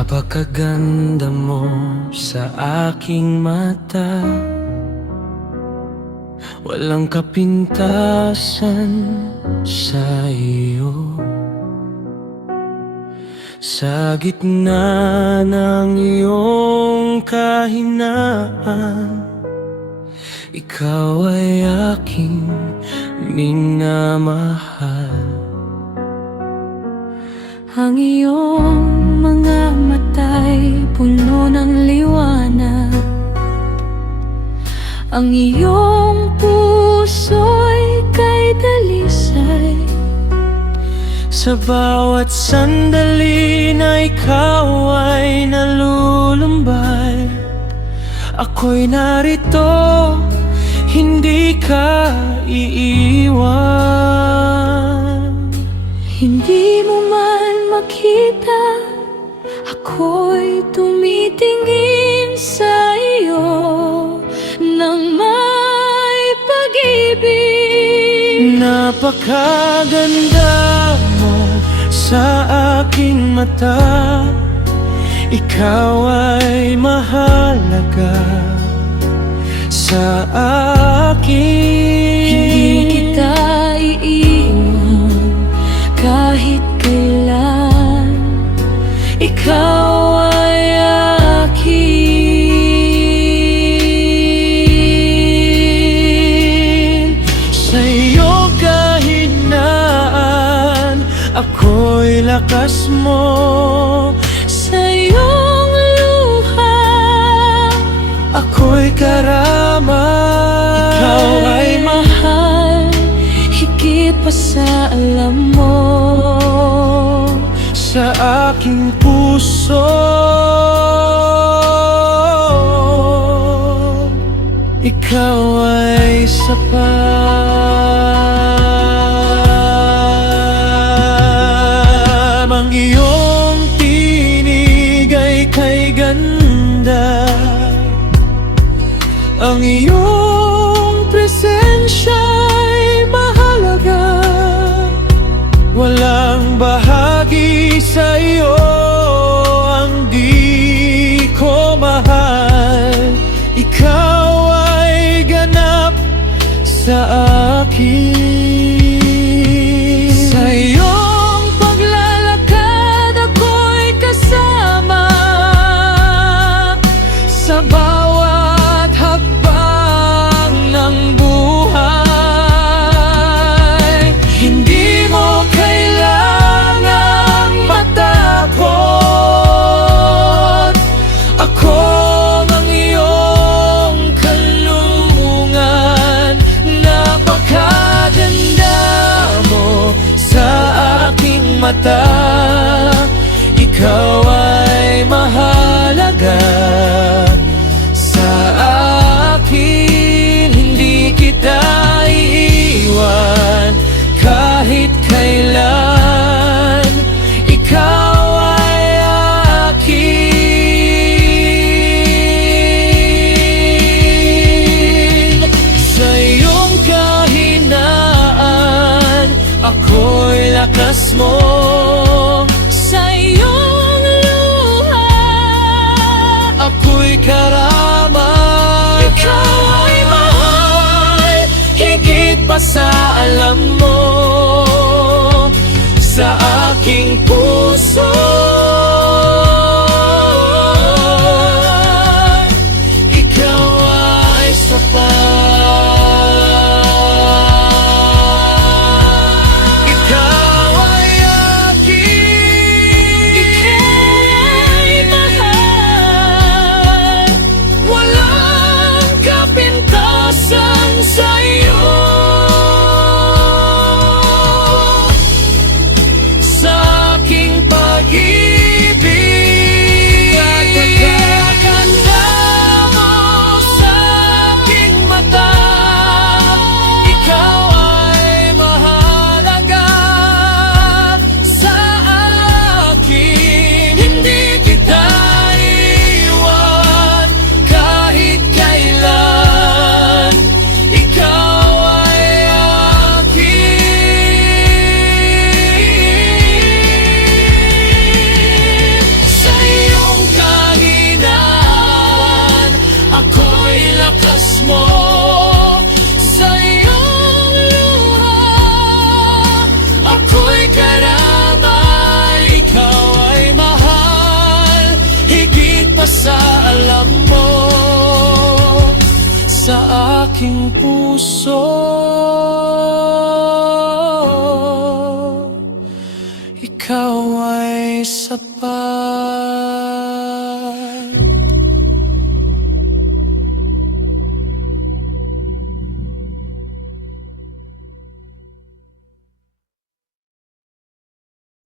Napakaganda mo sa aking mata, walang kapintasan sa iyo. Sa gitna ng iyong kahinaan, ikaw ay aking minamahal. Ang iyong mga mata'y puno ng liwanag, ang iyong puso'y kay dalisay. Sa bawat sandali na ikaw ay nalulumbay, ako'y narito, hindi ka iiwan. Hindi mo man makita, ako'y tumitingin sa iyo nang may pag-ibig. Napakaganda mo sa aking mata, ikaw ay mahalaga sa akin. Hindi kita iiwan kahit kailan, ikaw ay akin. Sa iyong kahinaan, ako'y lakas mo. Sa iyong luha, ako'y karamay. ikaw ay mahal, higit pa sa alam mo. Sa aking puso, ikaw ay sapat. Ang iyong tinig ay kay ganda, ang iyong presensya'y mahalaga. Walang bahagi sa iyo ang di ko mahal. Ikaw ay ganap sa akin. Sa iyong paglalakad, ako'y kasama sa bawat hakbang ng buhay. Hindi mo kailangang matakot, ako ang iyong kalungan. Napakaganda mo sa aking mata, ikaw ay mahalaga sa akin. Hindi kita iiwan kahit kailan, ikaw ay akin. Sa iyong kahinaan, ako'y lakas mo. Sa iyong luha, Ako'y karamay. ikaw ay mahal, higit pa sa alam mo. Sa aking puso, ikaw ay sapat. Ikaw ay akin. ikaw ay mahal, Walang kapintasan sa iyo. Sa aking pag-ibig, sa aking puso. Ikaw ay sapat.